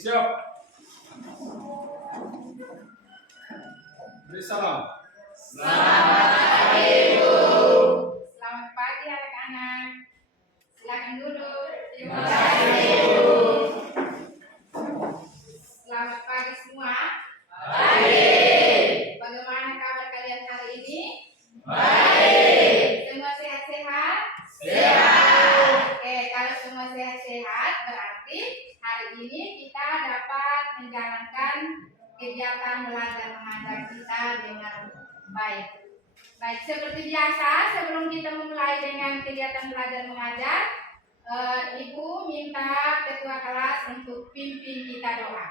Siap. Beri salam. Selamat pagi, Ibu. Selamat pagi anak-anak. Silakan duduk. Terima kasih, Ibu. Selamat pagi semua. Pagi. Bagaimana kabar kalian hari ini? Baik. Semua sehat-sehat? Sehat. Oke, kalau semua sehat-sehat berarti hari ini kita dapat menjalankan kegiatan belajar mengajar kita dengan baik. Baik, seperti biasa sebelum kita memulai dengan kegiatan belajar mengajar, Ibu minta ketua kelas untuk pimpin kita doa.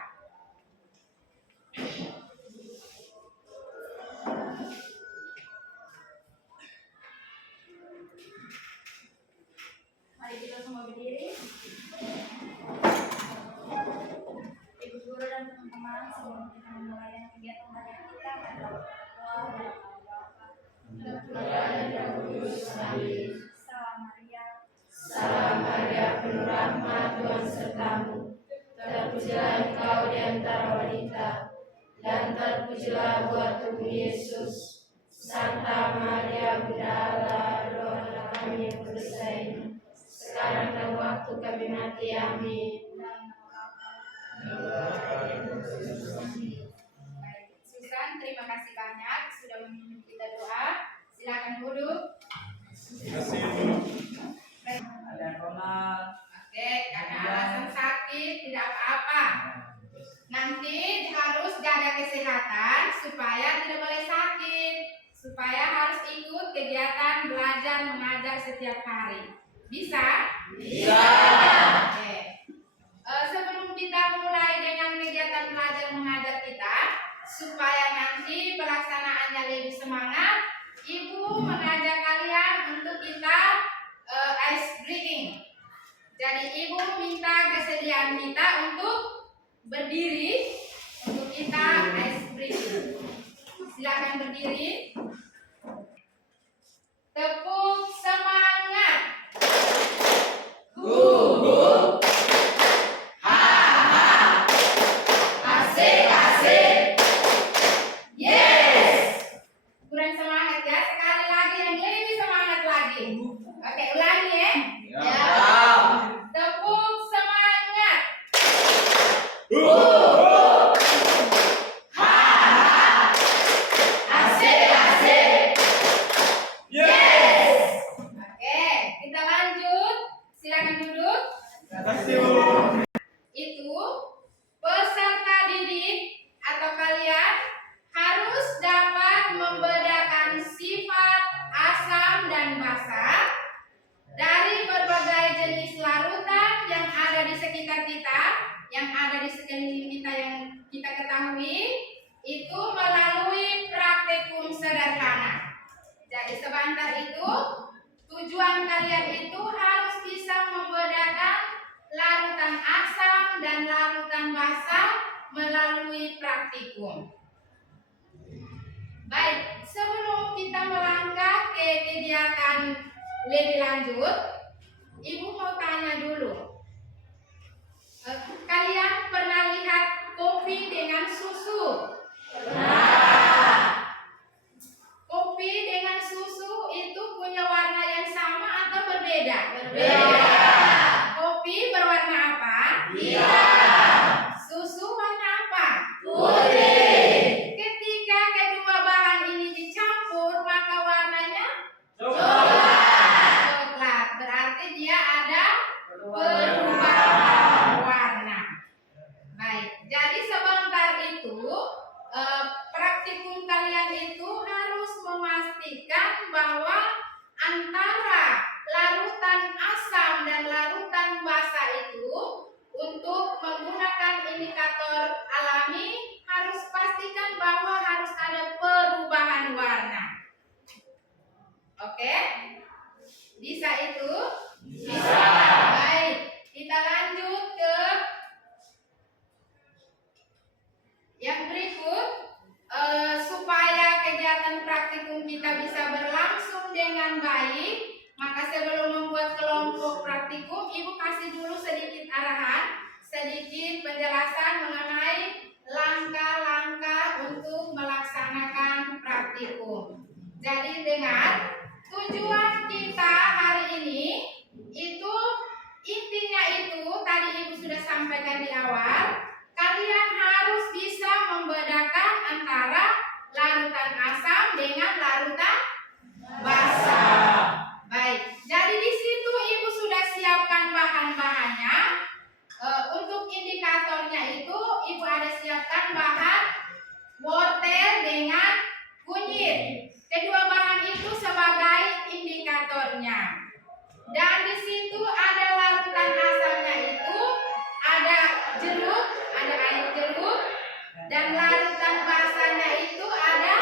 Mari kita semua berdiri. Ibu guru dan teman-teman, sebelum kita memulai kegiatan belajar kita, kita berdoa Salam Maria, penuh rahmat, Tuhan sertamu. Terpujilah engkau di antara wanita, dan terpujilah buah tubuh Yesus. Santa Maria, Bunda Allah, doakanlah kami yang berdosa ini, sekarang dan waktu kami mati. Amin. Baik, Susan, terima kasih banyak sudah memimpin kita doa. Silakan duduk. Terima kasih. Ada Ronald. Oke, karena alasan sakit tidak apa-apa. Nanti harus jaga kesehatan supaya tidak boleh sakit, supaya harus ikut kegiatan belajar mengajar setiap hari. Bisa? Bisa. Oke. Sebelum kita mulai dengan kegiatan belajar mengajar kita, supaya nanti pelaksanaannya lebih semangat, Ibu mengajak kalian untuk kita ice breaking. Jadi Ibu minta kesediaan kita untuk berdiri untuk kita ice breaking. Silakan berdiri. Tepuk semangat. Kurang semangat ya, sekali lagi yang lebih semangat lagi. Oke, ulangi ya. Tepuk semangat. Oke, kita lanjut. Silakan duduk. Terima kasih, Bu. Itu peserta didik atau kalian harus dapat membedakan sifat asam dan basa dari berbagai jenis larutan yang ada di sekitar kita, yang ada di sekeliling kita yang kita ketahui, itu melalui praktikum sederhana. Jadi sebentar itu tujuan kalian itu harus bisa membedakan larutan asam dan larutan basa melalui praktikum. Baik, sebelum kita melangkah ke kegiatan lebih lanjut, Ibu mau tanya dulu. Kalian pernah lihat kopi dengan susu? Kopi dengan susu itu punya warna yang sama atau berbeda? Kopi berwarna apa? Susu warna apa? Ketika kedua bahan ini dicampur, maka warnanya coklat. Berarti dia ada perubahan warna. Baik, jadi sebentar itu praktikum kalian itu harus memastikan bahwa antara larutan asam dan larutan basa itu untuk menggunakan indikator alami harus pastikan bahwa harus ada perubahan warna. Oke? Bisa itu? Bisa. Baik, kita lanjut ke yang berikut. Supaya kegiatan praktikum kita bisa berlangsung dengan baik, maka sebelum membuat kelompok praktikum, Ibu kasih dulu sedikit arahan, sedikit penjelasan di awal, kalian harus bisa membedakan antara larutan asam dengan larutan basa. Baik, jadi di situ Ibu sudah siapkan bahan-bahannya. Untuk indikatornya itu Ibu ada siapkan bahan wortel dengan kunyit. Kedua bahan itu sebagai indikatornya. Dan di situ ada larutan asamnya itu ada jeruk, ada air jeruk, dan larutan basanya itu ada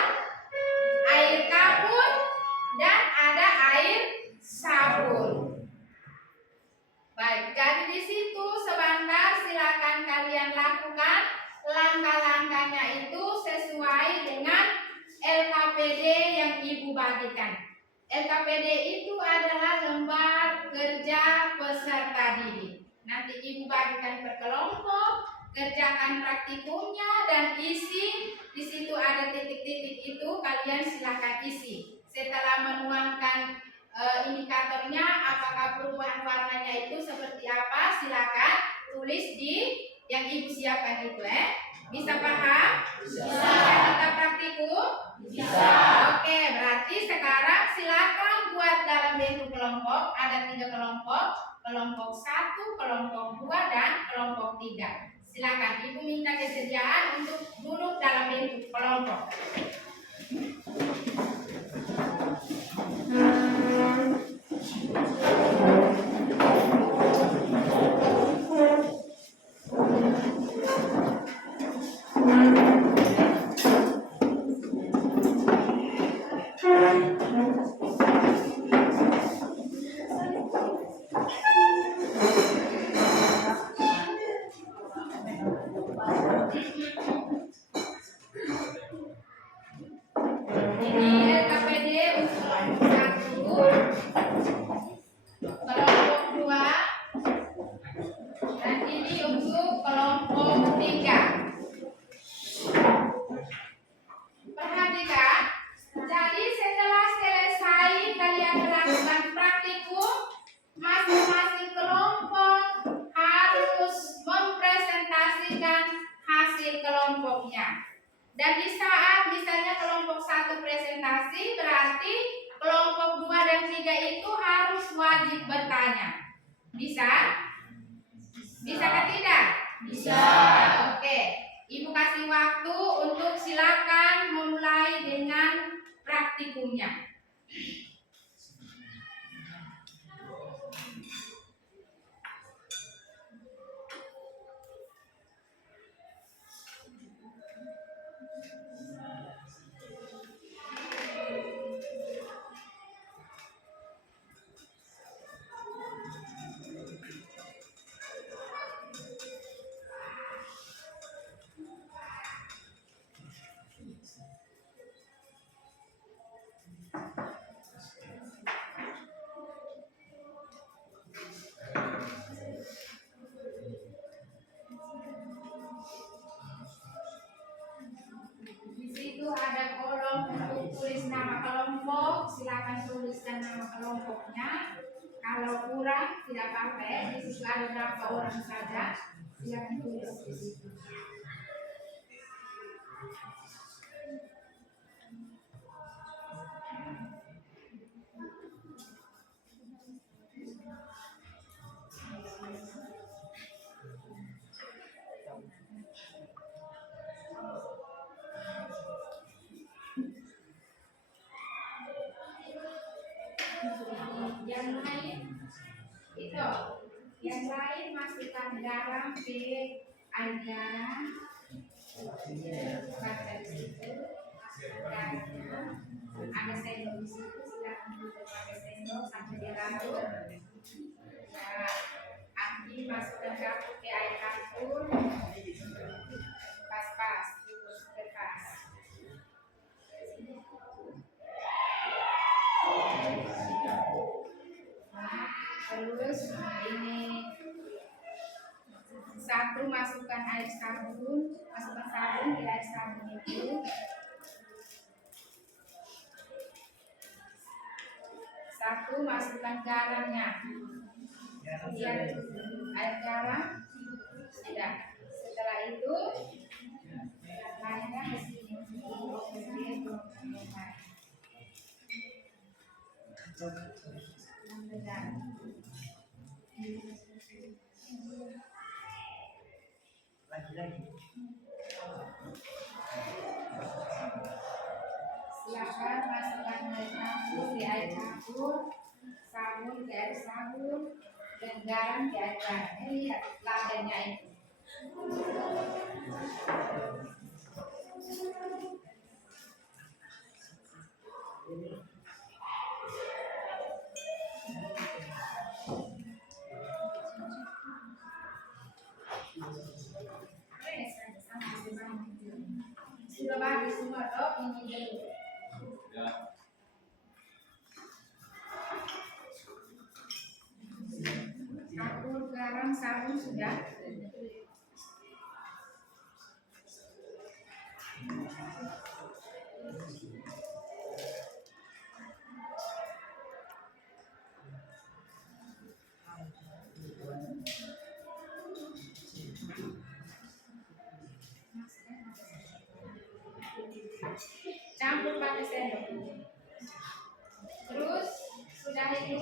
air kapur dan ada air sabun. Baik, jadi di situ sebentar silakan kalian lakukan langkah-langkahnya itu sesuai dengan LKPD yang Ibu bagikan. LKPD itu adalah lembar kerja peserta didik. Nanti Ibu bagikan per kelompok, kerjakan praktikumnya dan isi. Di situ ada titik-titik itu kalian silakan isi. Setelah menuangkan indikatornya, apakah perubahan warnanya itu seperti apa, silakan tulis di yang Ibu siapkan itu. Bisa paham? Bisa. Kita praktikum? Bisa. Oke, berarti sekarang silakan buat dalam bentuk kelompok. Ada 3 kelompok, kelompok 1, kelompok 2, dan kelompok 3. Silakan Ibu minta kesediaan untuk duduk dalam bentuk kelompok. Ini LKPD untuk kelompok 1, kelompok 2, dan ini untuk kelompok 3. Perhatikan, jadi setelah selesai kalian melakukan praktikum, masing-masing kelompok harus mempresentasikan hasil kelompoknya. Dan di saat misalnya kelompok 1 presentasi, berarti kelompok 2 dan 3 itu harus wajib bertanya. Bisa? Bisakah tidak? Bisa. Oke, Ibu kasih waktu untuk silakan memulai dengan praktikumnya. Ada kolom untuk tulis nama kelompok, silakan tuliskan nama kelompoknya. Kalau kurang tidak apa-apa, di situ ada berapa orang saja, silakan tulis di situ. Yang lain itu, yang lain masukkan garam ke air garam, baca di situ, masukkan ada sendok di situ, silakan tutup pakai sendok sampai dilarut. Nah, Andi masukkan kapur ke air kapur, pas-pas, tutup kertas. Terus ini 1 masukkan air sabun, masukkan sabun di air sabun itu. 1 masukkan garamnya, kemudian air garam, Sudah. Setelah itu lainnya ke sini. Lagi-lagi. Silakan masukkan air campur di air campur, sabun di air sabun, dan garam di air garam. Ini lihat labennya itu. Sudah bagus semua dok, ini dulu. Ya. Campur garam sabun sudah. Campur pakai sendok. Terus sudah itu,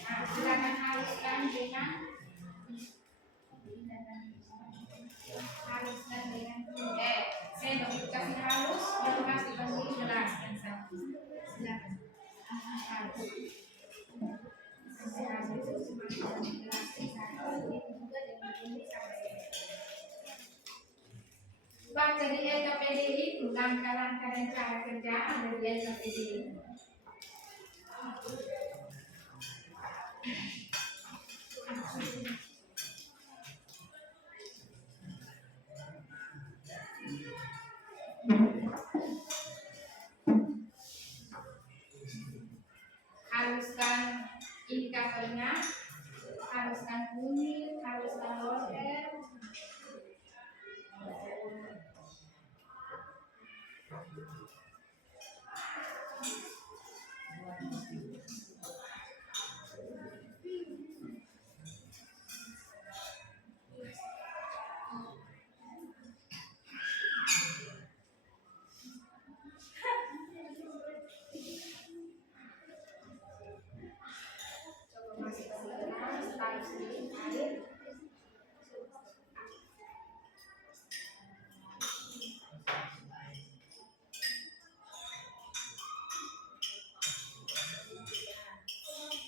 nah, silakan haluskan dengan sendok dikasih halus, baru masukkan di gelas yang satu. Silakan halus. Sampai halus, masukkan di gelas yang satu. Ini juga dengan ini sampai. Baca di LKPD itu langkah-langkah dan cara kerja ada di LKPD itu. Haluskan indikatornya, haluskan kunyit, haluskan lorber. Coba masukkan di gelas, taruh sedikit air.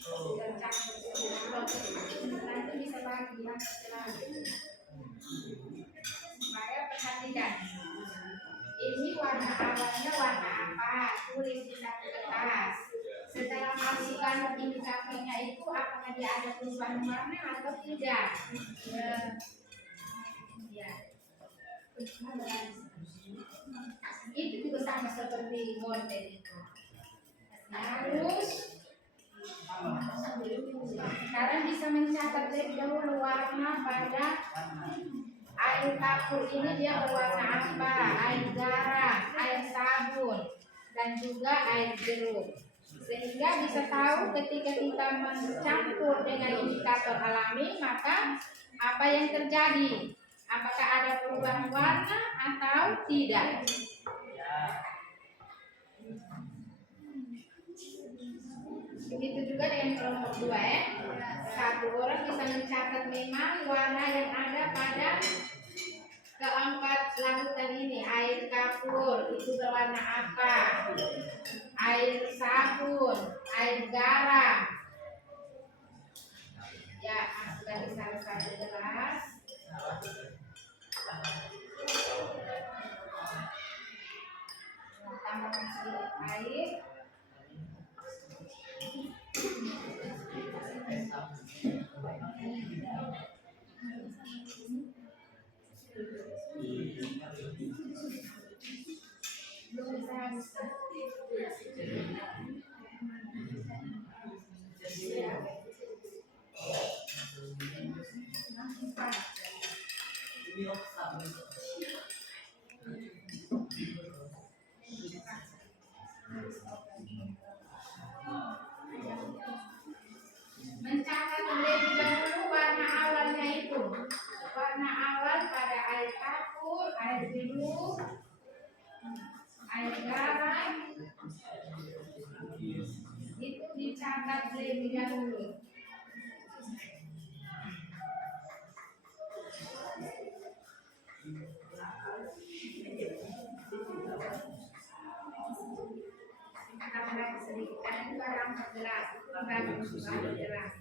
Sudah campur semua. Nanti bisa bagi lagi. Supaya perhatikan. Ini warna awalnya warna apa? Tulis di satu kertas. Setelah masukkan indikatornya itu, apakah dia ada perubahan warna atau tidak? Ya. Itu juga sama seperti bonten itu. Harus kalian bisa mencatat lebih dahulu warna pada air kapur ini, dia berwarna apa? Air garam, air sabun, dan juga air jeruk. Sehingga bisa tahu ketika kita mencampur dengan indikator alami, maka apa yang terjadi? Apakah ada perubahan warna atau tidak? Begitu juga dengan kelompok 2 ya. Satu orang bisa mencatat memang warna yang ada pada keempat larutan ini. Air kapur itu berwarna apa? Air sabun, air garam. Ya, masukkan di salah satu gelas. Tambahkan sedikit air. Belum bisa habiskan. Mencatat terlebih dahulu warna awalnya itu. Warna air biru, air garam, itu dicatat lebih dahulu. Tambah sedikit, itu garam 14, itu garam sudah jelas.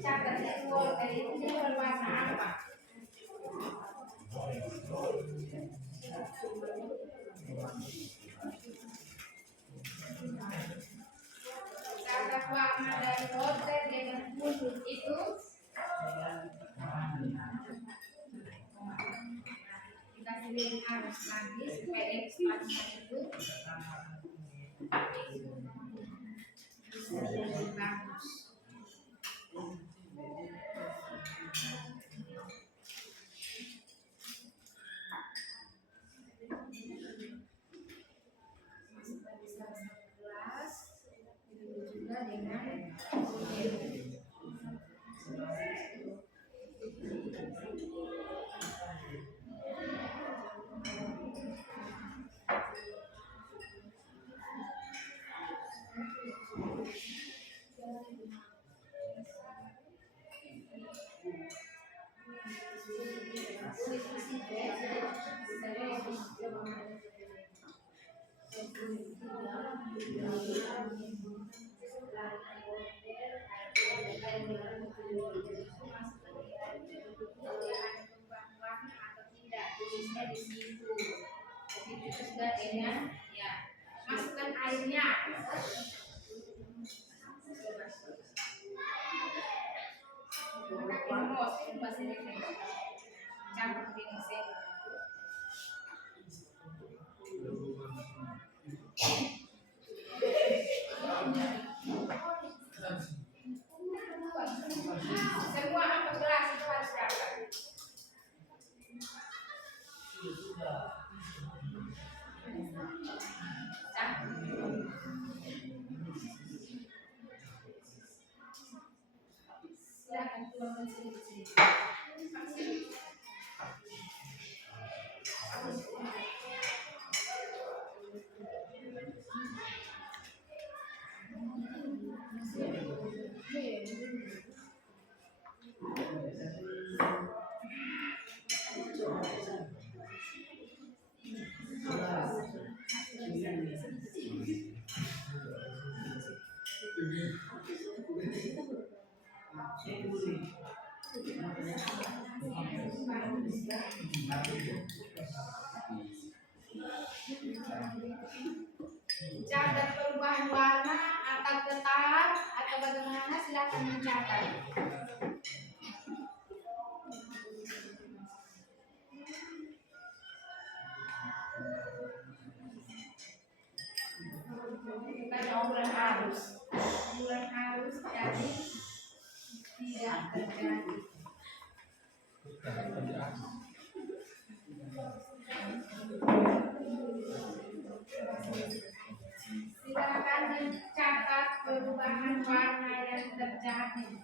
Catatnya dulu, dari itu dia berwarna apa? Catat warna dari rotet dengan kuning itu kita pilih harus lagi supaya ekspansinya itu bisa lebih bagus. Ya, masukkan airnya. Semua 14 itu harus dapat. Silakan keluarkan sedikit-sedikit. Catat perubahan warna atau tetap atau bagaimana, silakan mencatat. Bukan ukuran arus jadi Silakan dicatat perubahan warna yang terjadi.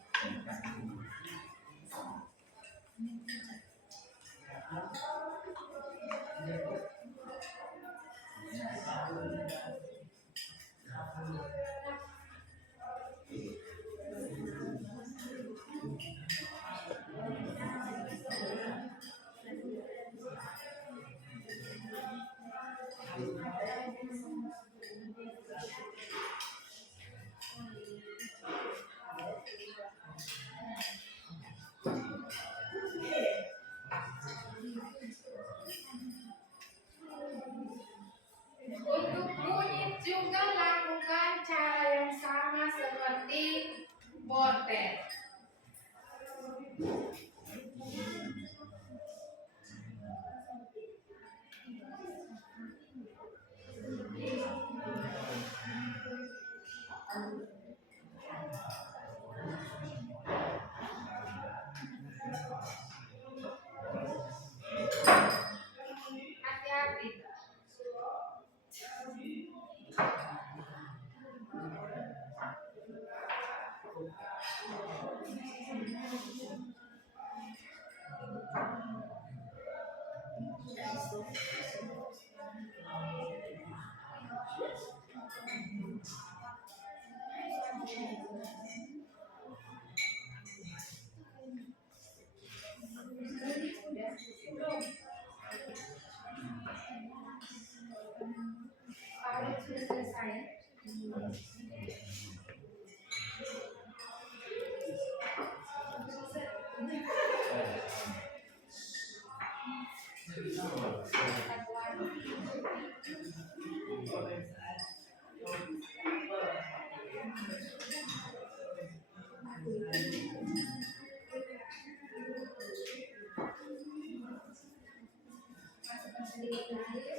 Untuk kunyit juga lakukan cara yang sama seperti border. Hati-hati. Paling sudah selesai. Masukkan sedikit air.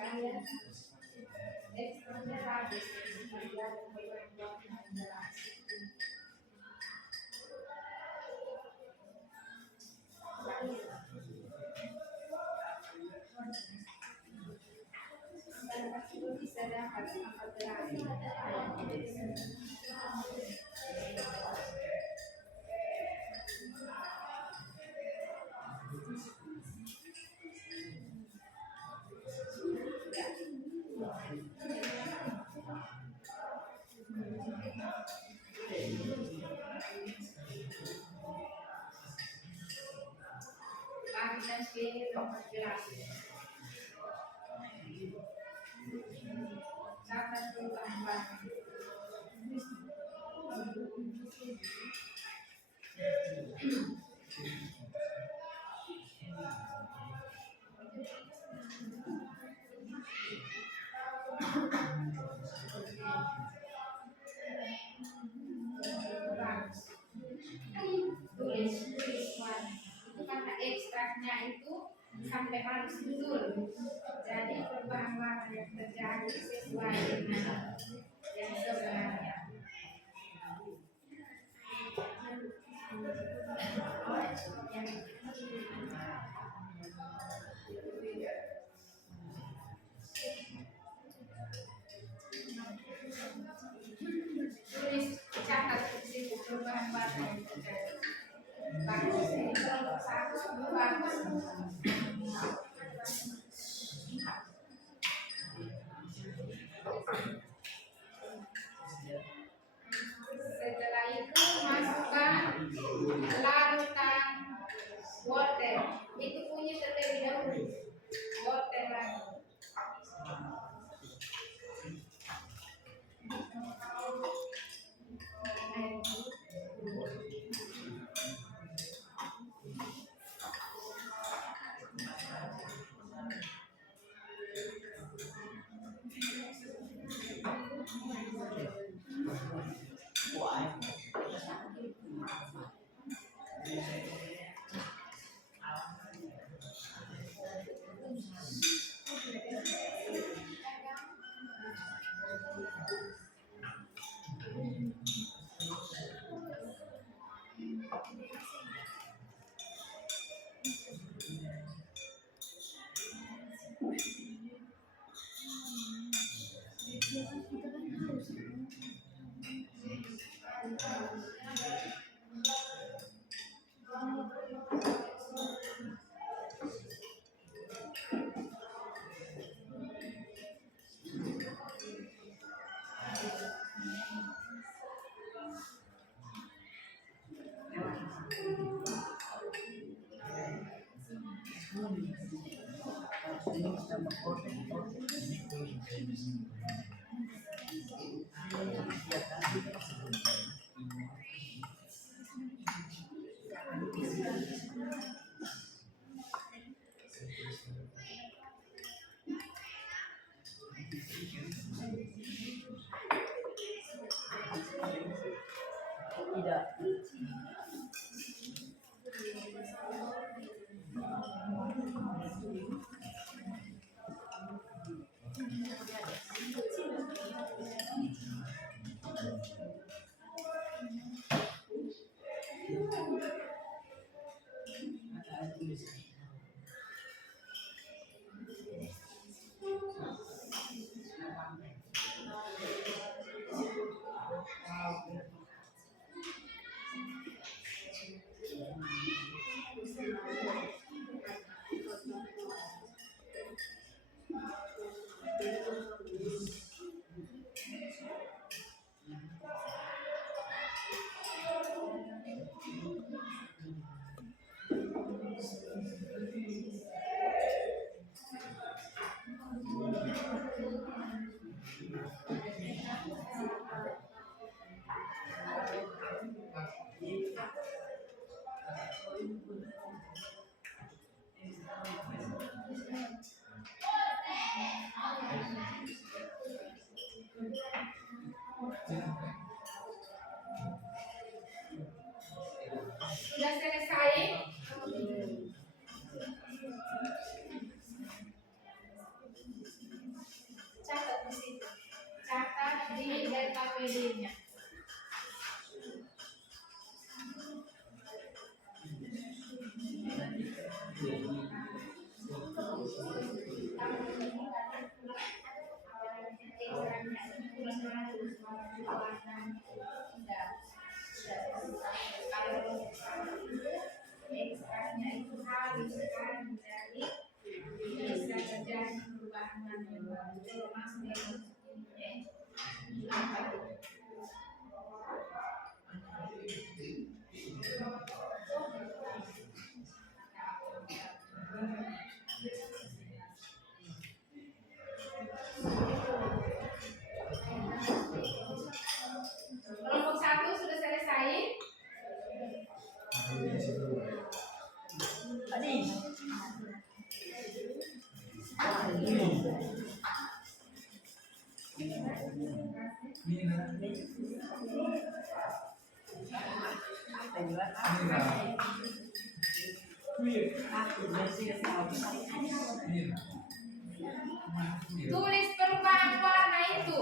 Kalian ekspertnya habis. Bisa dapat bagian sini nomor jelas. Catat perubahan warna. Tulis warna. Itu karena ekstraknya itu sampai harus betul. Jadi perubahan warna yang terjadi sesuai dengan yang sebenarnya. Tulis catat di situ perubahan warna yang terjadi. Bagus ini kalau bagus. Setelah itu masukkan larutan water. Itu kunyit terlebih dahulu. Water lagi. Tidak. Sudah selesai? Catat di situ. Catat di data PD-nya. Ekstraknya itu harus dari bisa terjadi perubahan yang baru termasuk yang kelompok 1 sudah selesai. Adi. Tulis perubahan warna itu.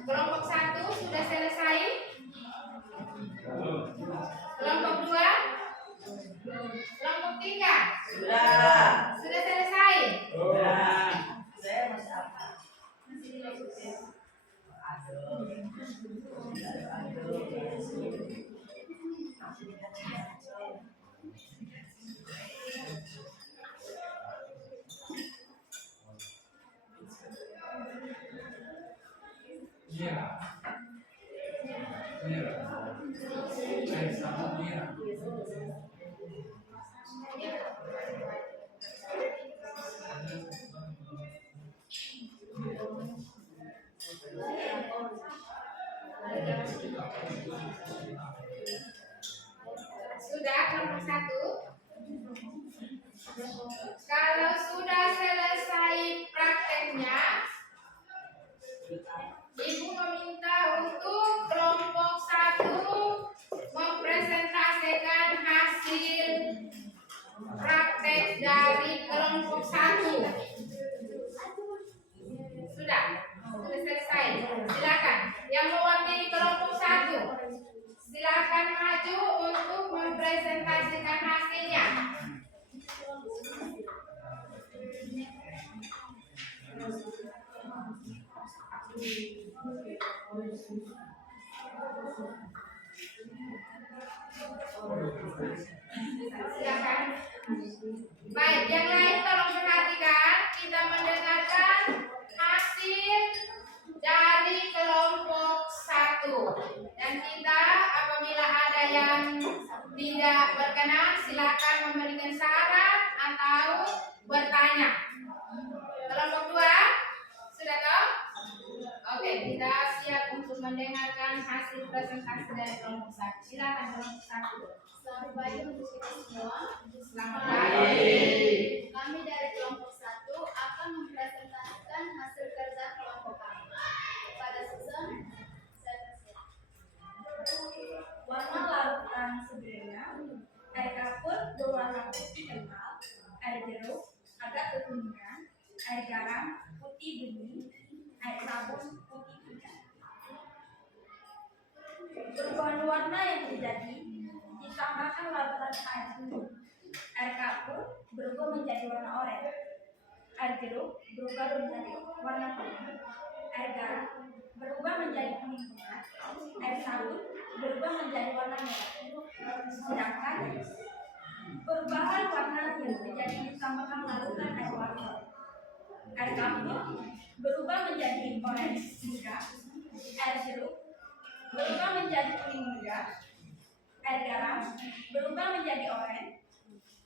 Kelompok 1 sudah selesai. Kelompok 2, kelompok 3 Sudah. sudah selesai. Sudah. Saya masih apa? Sudah kelompok 1. Kalau sudah selesai prakteknya, Ibu meminta untuk kelompok 1 mempresentasikan hasil praktek dari kelompok 1. Sudah selesai. Silakan yang mewakili kelompok 1, silakan maju untuk mempresentasikan hasilnya. Silakan. Baik, yang lain tolong perhatikan. Kita mendengarkan hasil dari kelompok 1. Dan kita apabila ada yang tidak berkenan silakan memberikan saran atau bertanya. Kelompok 2 sudah tahu? Oke, kita siap untuk mendengarkan hasil presentasi dari kelompok 1. Silakan kelompok 1. Selamat pagi untuk kita semua. Selamat pagi. Kami dari kelompok 1 akan mempresentasikan hasil kerja kelompok kami pada susun warna larutan sebelumnya, air kapur berwarna putih kental, air jeruk agak kekuningan, air garam putih bening, air sabun putih pucat. Perubahan warna yang terjadi ditambahkan larutan air. Air kapur berubah menjadi warna oranye, air jeruk berubah menjadi warna kuning, air garam berubah menjadi kuning pekat, air sabun berubah menjadi warna merah. Sedangkan perubahan warna yang terjadi ditambahkan larutan air warna. Air kapur berubah menjadi oranye muda, air jeruk berubah menjadi kuning muda, air garam berubah menjadi oranye,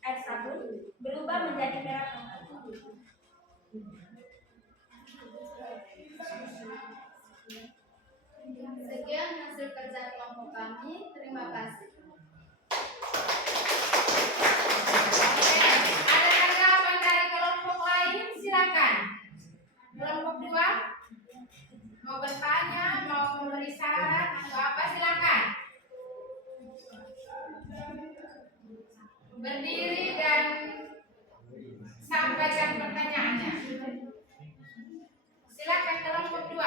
air sabun berubah menjadi merah pekat. Sekian hasil kerja kelompok kami. Terima kasih. Oke, ada tanggapan dari kelompok lain? Silakan. Kelompok 2 mau bertanya, mau memberi saran atau apa silakan. Berdiri dan sampaikan pertanyaannya. Silakan kelompok 2.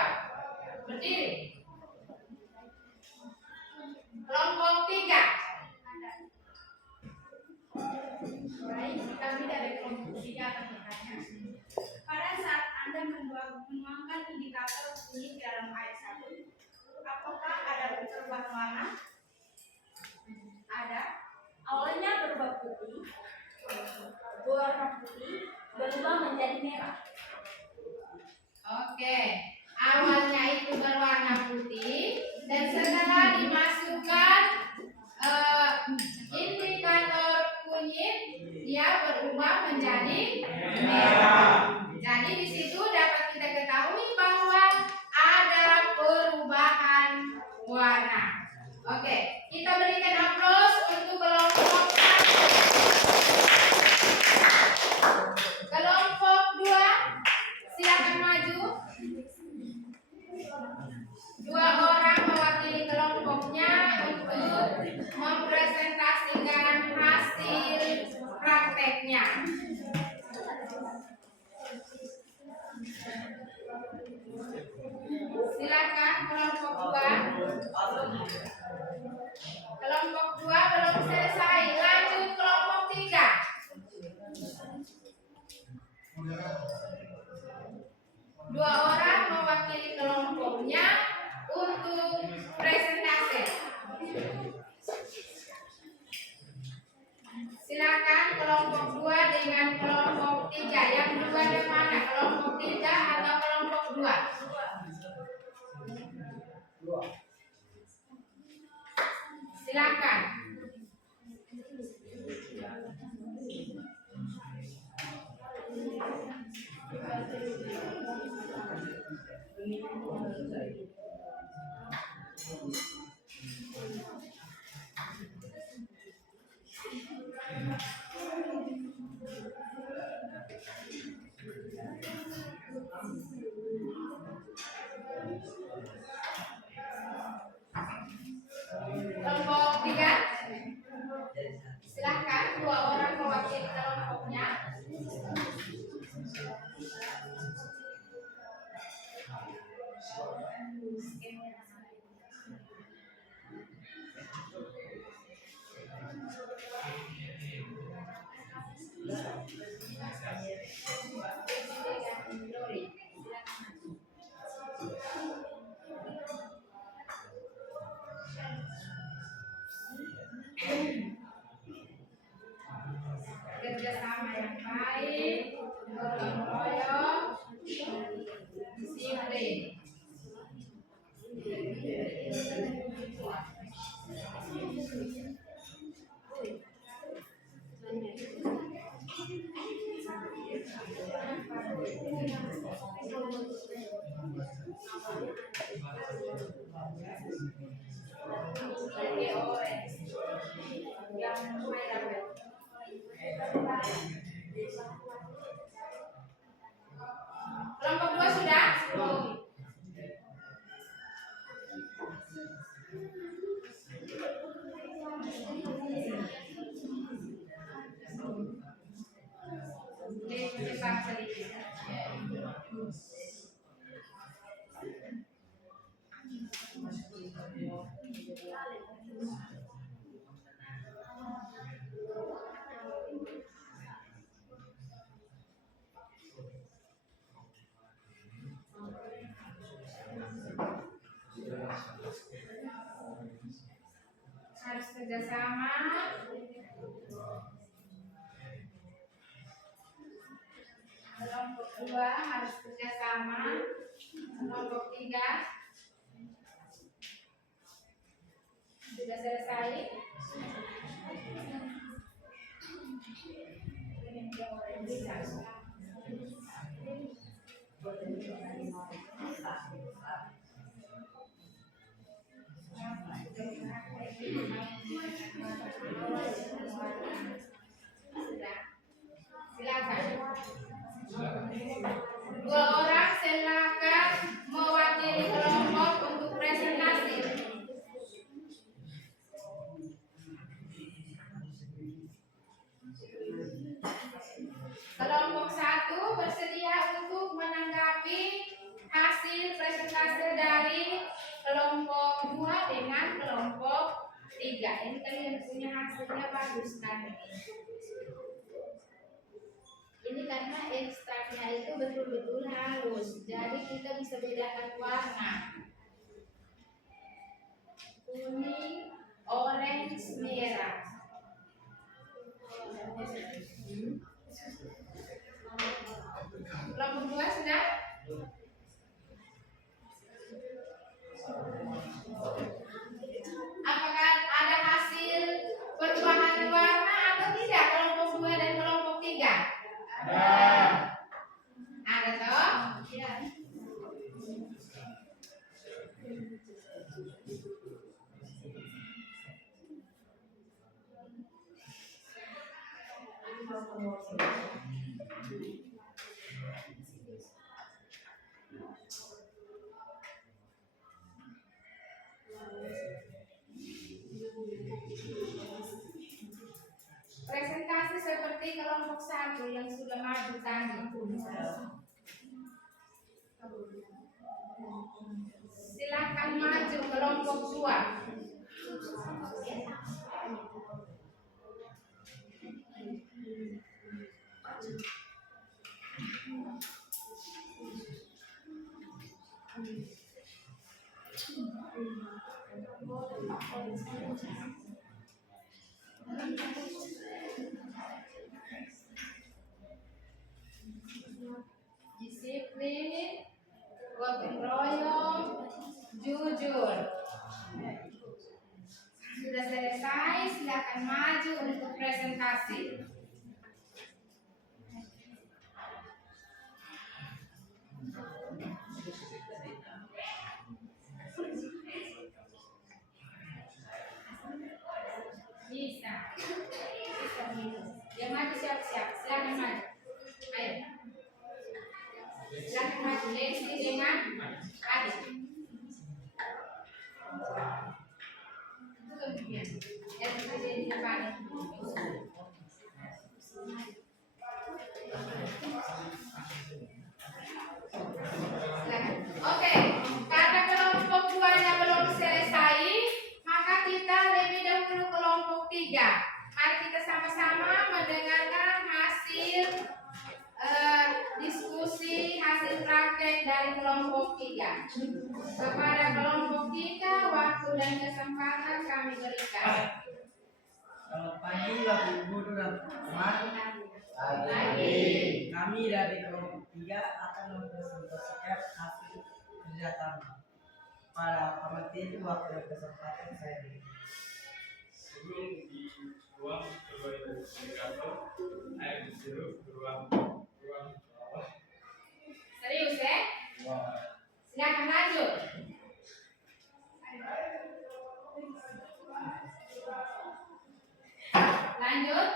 Berdiri. Kelompok 3. Baik, kami dari kelompok 3 akan bertanya. Pada saat Anda menuangkan indikator kunyit di dalam air sabun, apakah ada perubahan warna? Ada. Awalnya berubah putih, berwarna putih, berubah menjadi merah. Oke, awalnya itu berwarna putih dan setelah dimasukkan indikator kunyit, dia berubah menjadi merah. Jadi di situ dapat kita ketahui bahwa ada perubahan warna. Oke, kita berikan aplaus untuk kelompok 1. Kelompok 2 silakan maju. 2 orang mewakili kelompoknya untuk mempresentasikan hasil prakteknya. Silakan kelompok 2. Kelompok 2 belum selesai. Lanjut kelompok 3. 2 orang mewakili kelompoknya untuk presentasi. Silakan kelompok 2 dengan kelompok 3. Yang dua di mana? Kelompok 3 atau kelompok 2? Silakan. Kelompok 3. Silakan 2 orang mewakili kelompoknya. Kerjasama yang baik, gotong royong, disiplin. Oke, orange. Yang merah. Kelompok 2 sudah? Cepat sedikit. Harus kerjasama. Kelompok 2 harus kerjasama. Kelompok 3 sudah selesai. Silakan. 2 orang silakan mewakili kelompok untuk presentasi. Kelompok 1 bersedia untuk menanggapi hasil presentasi dari kelompok 2 dengan kelompok 3. Ini kalian punya hasilnya bagus kan? Ini karena ekstraknya itu betul-betul halus, jadi kita bisa bedakan warna kuning, orange, merah. Kelompok 2 sudah? Apakah ada hasil perubahan warna atau tidak kelompok 2 dan kelompok 3? Ada toh? Ya. Presentasi seperti kelompok 1 yang sudah maju tadi. Silakan maju kelompok 2. Disiplin, gotong royong, jujur. Sudah selesai, silakan maju untuk presentasi. Bisa. Yang maju siap-siap, silakan maju. Ayo. Silakan maju. Lesti dengan adik. Itu kemudian. Yang terjadi di depan. Oke, karena kelompok 2-nya belum selesai, maka kita lebih dahulu kelompok 3. Mari kita sama-sama mendengarkan hasil diskusi, hasil praktek dari kelompok 3. Kepada kelompok kita waktu dan kesempatan kami berikan. Selamat pagi Bapak Ibu dan teman. Kami dari kelompok 3 akan mempresentasikan hasil kerja kami. Para pemateri waktu dan kesempatan saya beri. Sebelum dibuang berbagai indikator, air diserut beruang bawah. Serius ya? Silakan lanjut. Lanjut.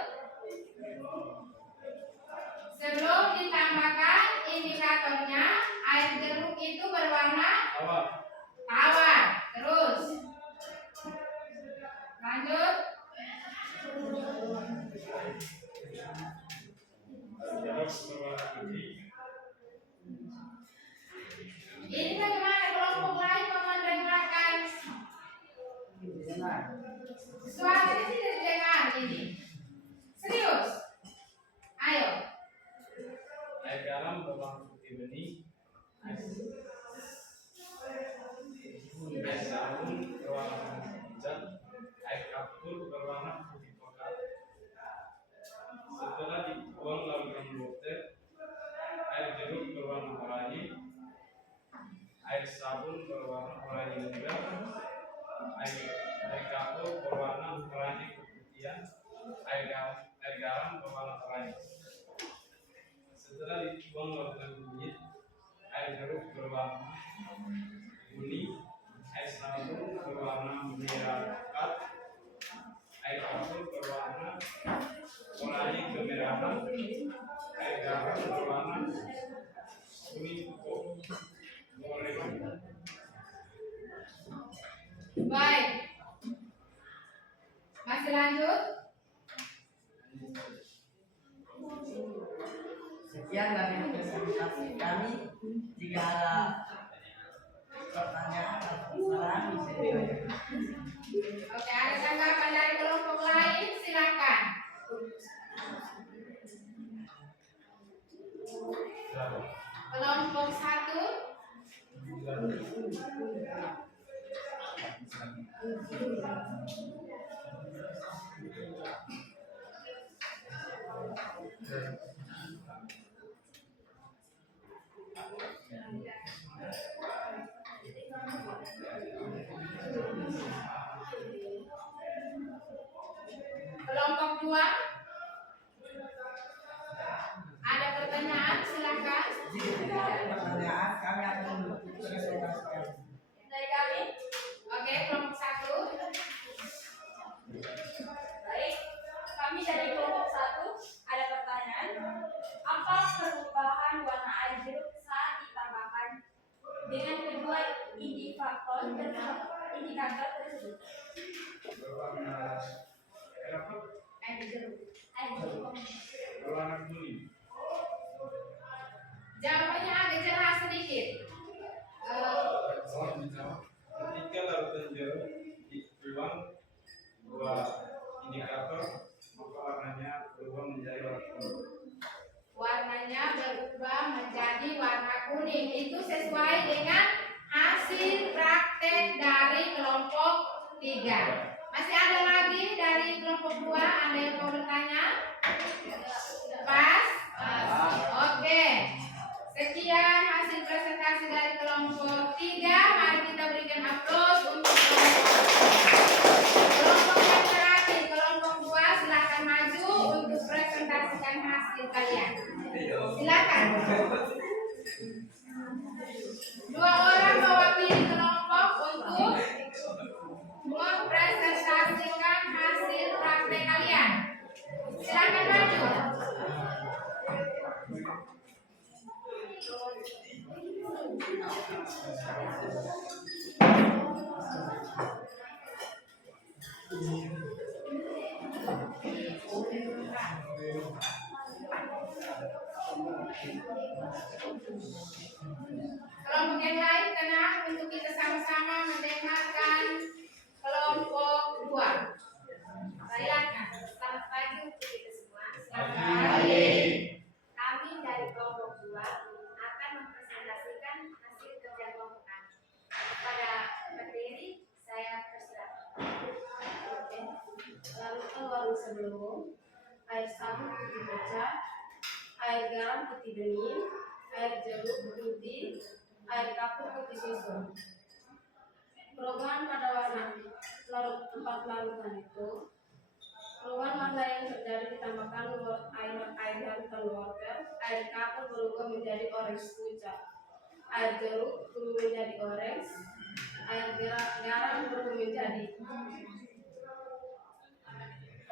Sebelum ditambahkan indikatornya, air jeruk itu berwarna tawar. Terus. Lanjut. Jeruk berwarna putih. Ini bagaimana kelompok lain mendengarkan? Suaranya tidak terdengar ini. Serius? Ayo. Air garam berwarna putih bening. Air sabun berwarna hijau. Air kapur berwarna putih pekat. Setelah dibuang lalu memboter, air jeruk berwarna oranye. Air sabun berwarna oranye muda. Air kapur berwarna oranye keputihan. Air garam berwarna oranye. Setelah dibuang lalu membunyit, air jeruk berwarna kuning. Air sabun berwarna merah pekat. Air kapur berwarna oranye kemerahan. Air garam berwarna kuning goreng. Baik. Masih lanjut? Sekian dari presentasi kami. Jika ada pertanyaan atau saran bisa ditanyakan. Oke, ada tanggapan dari kelompok lain? Silakan. Kelompok 1. Kelompok 2. Ada pertanyaan? Silakan. Jika tidak ada pertanyaan, kami akan menutup presentasi kami. Dari kami. Oke, kelompok 1. Baik, kami dari kelompok 1 ada pertanyaan. Apa perubahan warna air jeruk saat ditambahkan dengan kedua indikator tersebut? Berwarna apa? Air jeruk. Air jeruk. Berwarna kuning. Jawabannya agak jelas sedikit. Ketika larutan jeruk dibuang dua indikator, maka warnanya berubah menjadi warna kuning. Warnanya berubah menjadi warna kuning. Itu sesuai dengan hasil praktek dari kelompok 3. Masih ada lagi dari kelompok 2? Ada yang mau bertanya? Pas? Oke. Sekian hasil presentasi dari kelompok 3. Mari kita berikan aplaus untuk kelompok yang terakhir. Kelompok 2 silakan maju untuk presentasikan hasil kalian. Silakan. 2 orang mewakili kelompok untuk mempresentasikan hasil praktek kalian. Silakan maju. sebelum, air sabun putih pecah, air garam putih bening, air jeruk putih, air kapur putih susu. Perubahan pada warna tempat larutan itu, perubahan warna yang terjadi ditambahkan air larutan water, air kapur berubah menjadi orange pucat, air jeruk berubah menjadi orange, air garam berubah menjadi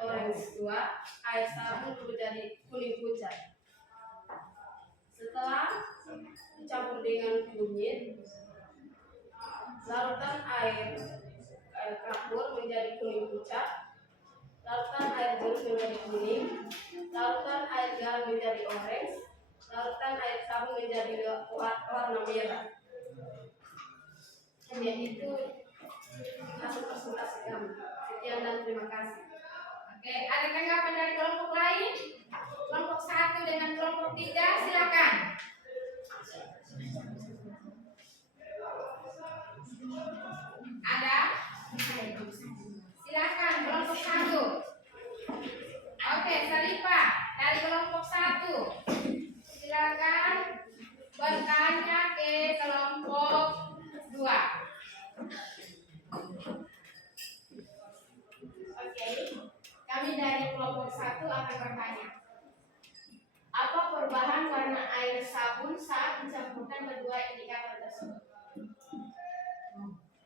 orange tua, air sabun berubah menjadi kuning pucat. Setelah dicampur dengan kunyit, larutan air kapur menjadi kuning pucat, larutan air jeruk menjadi kuning, larutan air garam menjadi orange, larutan air sabun menjadi warna merah. Itu hasil presentasi kami. Sekian dan terima kasih. Oke, ada tanggapan dari kelompok lain? Kelompok 1 dengan kelompok 3, silakan. Ada? Silakan kelompok 1. Oke, Sarifah dari kelompok 1. Silakan bertanya ke kelompok 2. Oke, kami dari kelompok 1 akan bertanya. Apa perubahan warna air sabun saat dicampurkan kedua indikator tersebut?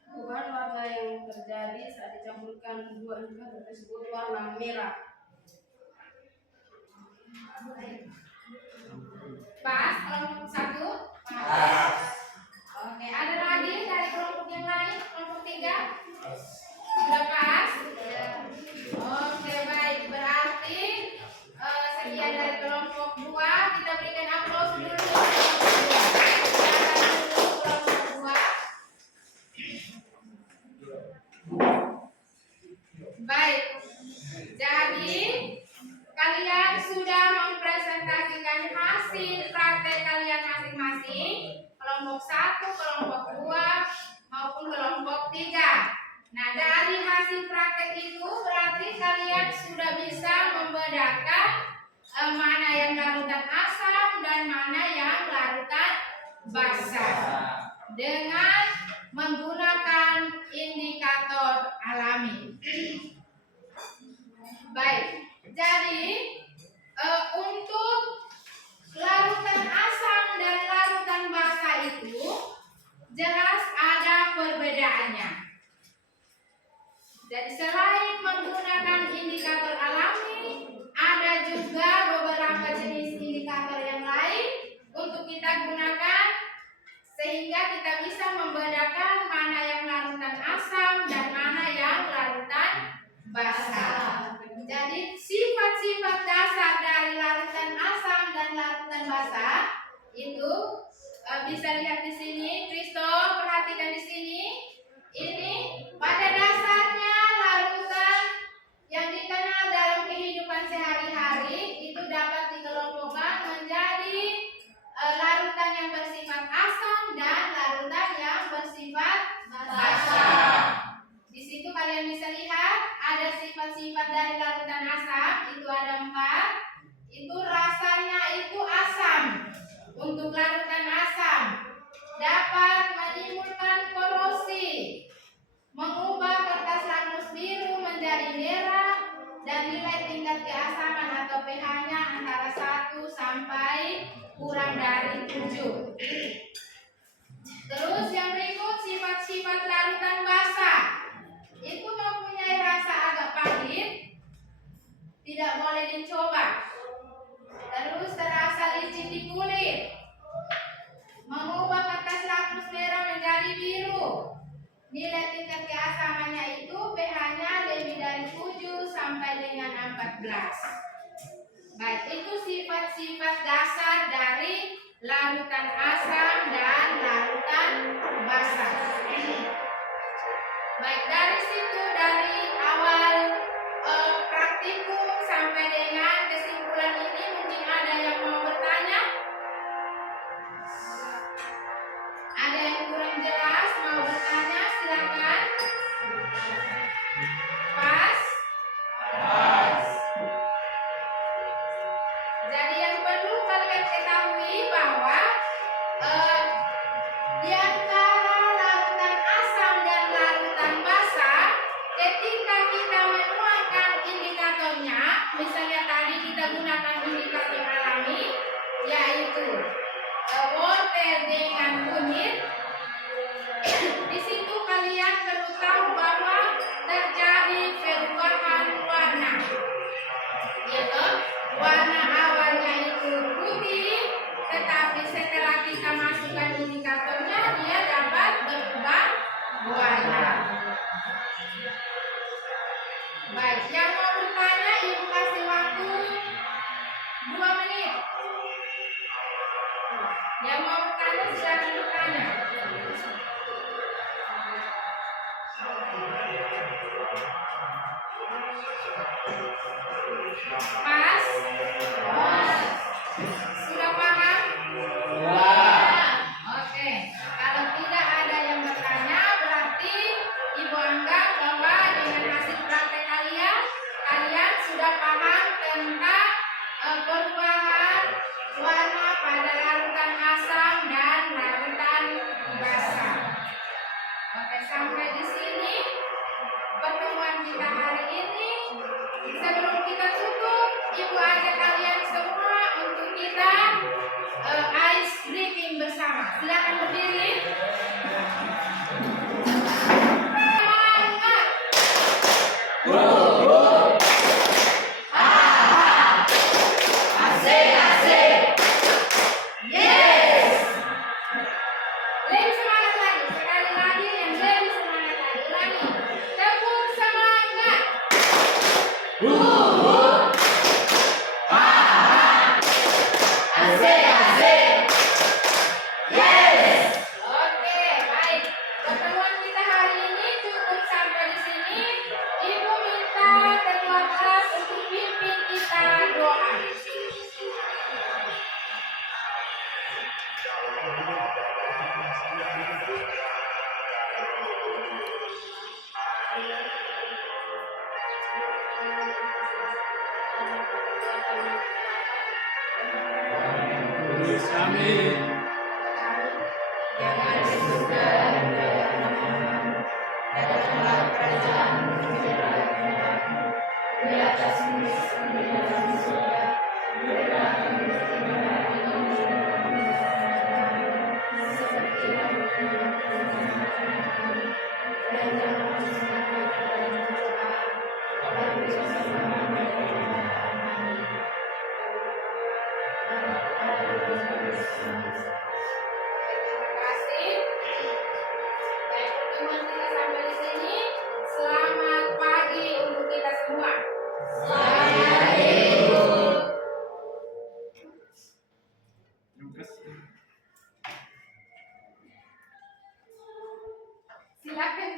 Perubahan warna yang terjadi saat dicampurkan kedua indikator tersebut warna merah. Pas kelompok 1? Pas. Oke, ada lagi dari kelompok yang lain? Kelompok 3? Sudah pas? Oke, baik. Berarti sekian dari kelompok 2. Kita berikan aplaus dulu. Baik. Jadi kalian sudah mempresentasikan hasil praktek kalian masing-masing, kelompok 1, kelompok 2 maupun kelompok 3. Nah, dari hasil praktek itu berarti kalian sudah bisa membedakan mana yang larutan asam dan mana yang larutan basa dengan menggunakan indikator alami. Baik, jadi untuk larutan asam dan larutan basa itu jelas ada perbedaannya. Jadi selain menggunakan indikator alami, ada juga beberapa jenis indikator yang lain untuk kita gunakan sehingga kita bisa membedakan mana yang larutan asam dan mana yang larutan basa. Jadi sifat-sifat dasar dari larutan asam dan larutan basa itu bisa lihat di sini. Kristo, perhatikan di sini. Ini pada dasarnya larutan yang dikenal dalam kehidupan sehari-hari itu dapat dikelompokkan menjadi larutan yang bersifat asam dan larutan yang bersifat basa. Di situ kalian bisa lihat ada sifat-sifat dari larutan asam, itu ada 4. Itu rasanya itu asam. Untuk larutan asam dapat menimbulkan korosi, mengubah kertas lakmus biru menjadi merah, dan nilai tingkat keasaman atau pH-nya antara 1 sampai kurang dari 7. Terus yang berikut sifat-sifat larutan basa. Itu mempunyai rasa agak pahit, tidak boleh dicoba. Terus terasa licin di kulit, mengubah kertas lakmus merah menjadi biru. Nilai tingkat keasamannya itu pH-nya lebih dari 7 sampai dengan 14. Baik, itu sifat-sifat dasar dari larutan asam dan larutan basa. Baik, dari situ dari awal praktikum sampai dengan kesimpulan ini mungkin ada yang mau bertanya? Ada yang kurang jelas mau bertanya? Silakan. Pas? Pas. Oke, baik. Pertemuan kita hari ini cukup sampai di sini. Ibu minta ketua kelas untuk pimpin kita doa. Tulis kami. Jangan di surga dan Tuhan. Datanglah kerajaan-Mu di atas bumi seperti di dalam surga. Berilah kami rezeki kami seperti yang kami dan jangan masukkan kami ke dalam pencobaan, tetapi bebaskanlah kami dari yang jahat. Amin. Terima kasih. Baik, pertemuan kita sampai di sini. Selamat pagi untuk kita semua. Selamat pagi. Silakan.